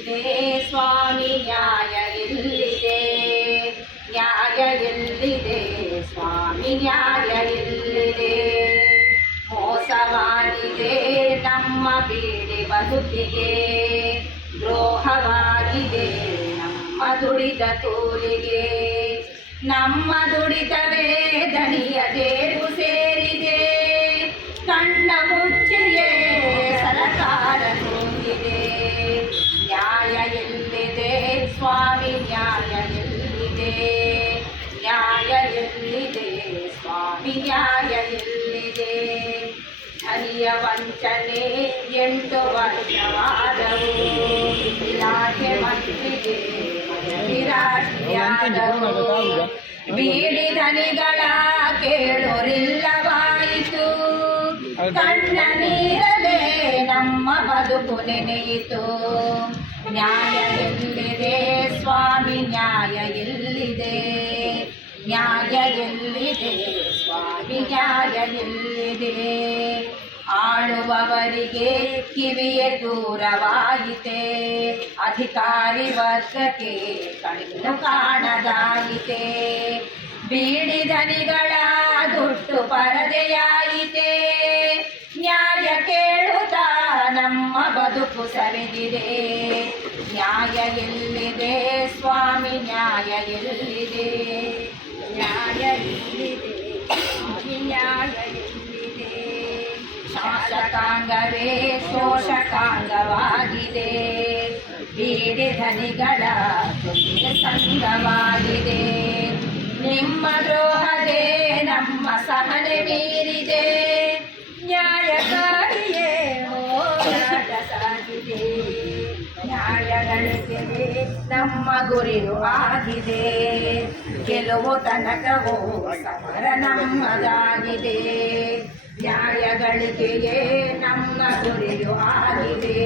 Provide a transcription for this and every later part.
ಎಲ್ಲಿದೆ ಸ್ವಾಮಿ, ನ್ಯಾಯ ಎಲ್ಲಿದೆ ನ್ಯಾಯ ಎಲ್ಲಿದೆ? ಸ್ವಾಮಿ, ನ್ಯಾಯ ಎಲ್ಲಿದೆ? ಮೋಸವಾಗಿದೆ ನಮ್ಮ ಬೀಡಿ ಬದುಕಿಗೆ. ದ್ರೋಹವಾಗಿದೆ ನಮ್ಮ ದುಡಿದ ಕೂಲಿಗೆ ನಮ್ಮ ದುಡಿತವೇ ದಣಿಯ ದೇವು ಸೇರಿದೆ. ಕಣ್ಣ ಸ್ವಾಮಿ ನ್ಯಾಯ ಎಲ್ಲಿದೆ ಹರಿಯ ವಂಚನೆ ಎಂಟು ವರ್ಷವಾದವು. ಇಲಾಖೆ ಮಂತ್ರಿಗೆ ನಿರಾಶಿಯಾದವು. ಬೀಡಿ ಧನಿಗಳ ಕೇಳೋರಿಲ್ಲವಾಯಿತು. ಕಣ್ಣ ನೀರಲೇ ನಮ್ಮ ಬದುಕು ನೆನೆಯಿತು. ನ್ಯಾಯ ಎಲ್ಲಿದೆ ಸ್ವಾಮಿ ನ್ಯಾಯ ಎಲ್ಲಿದೆ ನ್ಯಾಯ ಎಲ್ಲಿದೆ ಸ್ವಾಮಿ ನ್ಯಾಯ ಎಲ್ಲಿದೆ ಆಳುವವರಿಗೆ ಕಿವಿಯ ದೂರವಾಯಿತೆ. ಅಧಿಕಾರಿ ವರ್ಗಕ್ಕೆ ಕಣ್ಣು ಕಾಣದಾಯಿತೆ. ಬೀಡಿ ದನಿಗಳ ದುಟ್ಟು ಪರದೆಯಾಯಿತೆ. ನ್ಯಾಯ ಕೇಳುತ್ತಾ ನಮ್ಮ ಬದುಕು ಸರಿದಿದೆ ನ್ಯಾಯ ಎಲ್ಲಿದೆ ಸ್ವಾಮಿ? ನ್ಯಾಯ ಎಲ್ಲಿದೆ? ನ್ಯಾಯ ಎಲ್ಲಿದೆ? ನ್ಯಾಯ ಶಾಸಕಾಂಗವೇ ಶೋಷಕಾಂಗವಾಗಿದೆ. ಬೀಡಿ ಧನಿಗಳ ತುಟಿಯ ಸಂಘವಾಗಿದೆ ನಿಮ್ಮ ದ್ರೋಹದೇ ನಮ್ಮ ಸಹನೆ ಮೀರಿದೆ. ನಮ್ಮ ಗುರಿಯು ಆಗಿದೆ. ಗೆಲುವು ತನಕವೂ ಸಮರ ನಮ್ಮದಾಗಿದೆ. ನ್ಯಾಯ ಗಳಿಕೆಯೇ ನಮ್ಮ ಗುರಿಯು ಆಗಿದೆ.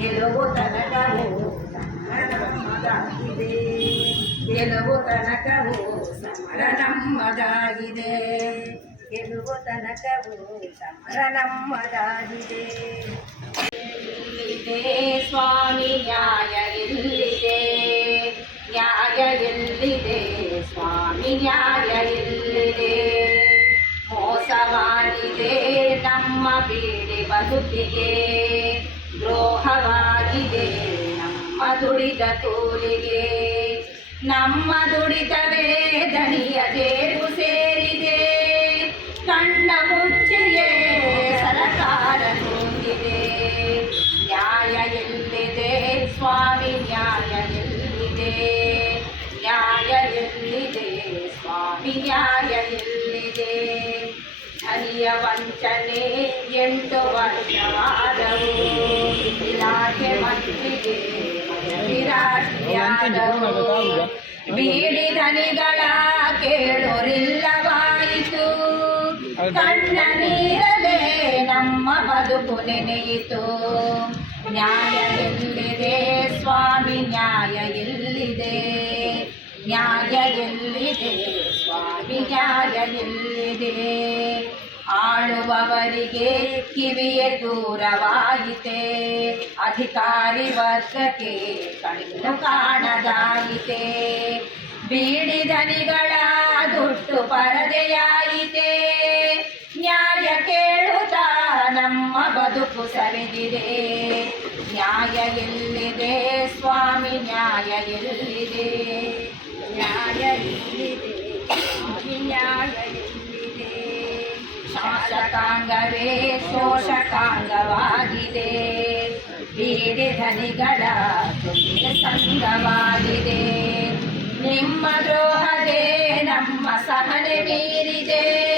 ಗೆಲುವು ತನಕವೂ ಸಮರ ನಮ್ಮದಾಗಿದೆ. ಗೆಲುವು ತನಕವೂ ಸಮರ ನಮ್ಮದಾಗಿದೆ. ಗೆಲುವು ತನಕವೂ ಸಮರ ನಮ್ಮದಾಗಿದೆ. ಎಲ್ಲಿದೆ ಸ್ವಾಮಿ, ನ್ಯಾಯ ಎಲ್ಲಿದೆ ನ್ಯಾಯ ಎಲ್ಲಿದೆ? ಸ್ವಾಮಿ, ನ್ಯಾಯ ಎಲ್ಲಿದೆ? ಮೋಸವಾಗಿದೆ ನಮ್ಮ ಬೀಡಿ ಬದುಕಿಗೆ ದ್ರೋಹವಾಗಿದೆ. ನಮ್ಮ ದುಡಿದ ಕೂಲಿಗೆ ನಮ್ಮ ದುಡಿತವೇ ದಣಿಯ ದೇವು ಸೇರಿದೆ. ಕಣ್ಣ ಮುಚ್ಚಿಯೇ ಸ್ವಾಮಿ ನ್ಯಾಯ ಎಲ್ಲಿದೆ ಹರಿಯ ವಂಚನೆ ಎಂಟು ವರ್ಷವಾದವು. ಇಲಾಖೆ ಮಂತ್ರಿಗೆ ನಿರಾಶಿಯಾದವು. ಬೀಡಿ ಧನಿಗಳ ಕೇಳೋರಿಲ್ಲವಾಯಿತು. ಕಣ್ಣ ನೀರಲೇ ನಮ್ಮ ಬದುಕು ನೆನೆಯಿತು. ನ್ಯಾಯ ಎಲ್ಲಿದೆ ಸ್ವಾಮಿ ನ್ಯಾಯ ಎಲ್ಲಿದೆ ನ್ಯಾಯ ಎಲ್ಲಿದೆ ಸ್ವಾಮಿ ನ್ಯಾಯ ಎಲ್ಲಿದೆ ಆಳುವವರಿಗೆ ಕಿವಿಯ ದೂರವಾಯಿತೆ, ಅಧಿಕಾರಿ ವರ್ಗಕ್ಕೆ ಕಣ್ಣು ಕಾಣದಾಯಿತೆ. ಬೀಡಿ ದನಿಗಳ ದುಟ್ಟು ಪರದೆಯಾಯಿತೆ, ನ್ಯಾಯ ಕೇಳುತ್ತಾ ನಮ್ಮ ಬದುಕು ಸರಿದಿದೆ ನ್ಯಾಯ ಎಲ್ಲಿದೆ, ಸ್ವಾಮಿ ನ್ಯಾಯ ಎಲ್ಲಿದೆ? ನ್ಯಾಯ ಎಲ್ಲಿದೆ ಸ್ವಾಮಿ ನ್ಯಾಯ ಎಲ್ಲಿದೆ ಶಾಸಕಾಂಗವೇ ಶೋಷಕಾಂಗವಾಗಿದೆ. ಬೀಡಿ ಧನಿಗಳ ತುಟಿಯ ಸಂಘವಾಗಿದೆ ನಿಮ್ಮ ದ್ರೋಹದೇ ನಮ್ಮ ಸಹನೆ ಮೀರಿದೆ.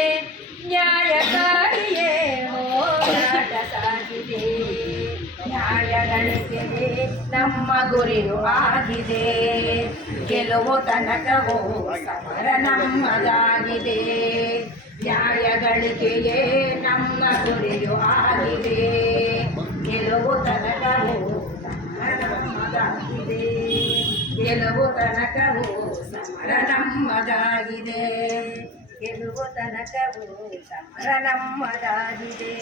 ನಮ್ಮ ಗುರಿಯು ಆಗಿದೆ. ಗೆಲುವು ತನಕವೋ ಸಮರ ನಮ್ಮದಾಗಿದೆ. ನ್ಯಾಯ ಗಳಿಕೆಯೇ ನಮ್ಮ ಗುರಿಯು ಆಗಿದೆ. ಗೆಲುವು ತನಕವೋ ನಮ್ಮದಾಗಿದೆ. ಗೆಲುವು ತನಕವೋ ಸಮರ ನಮ್ಮದಾಗಿದೆ. ಗೆಲುವು ತನಕವೂ ಸಮರ ನಮ್ಮದಾಗಿದೆ.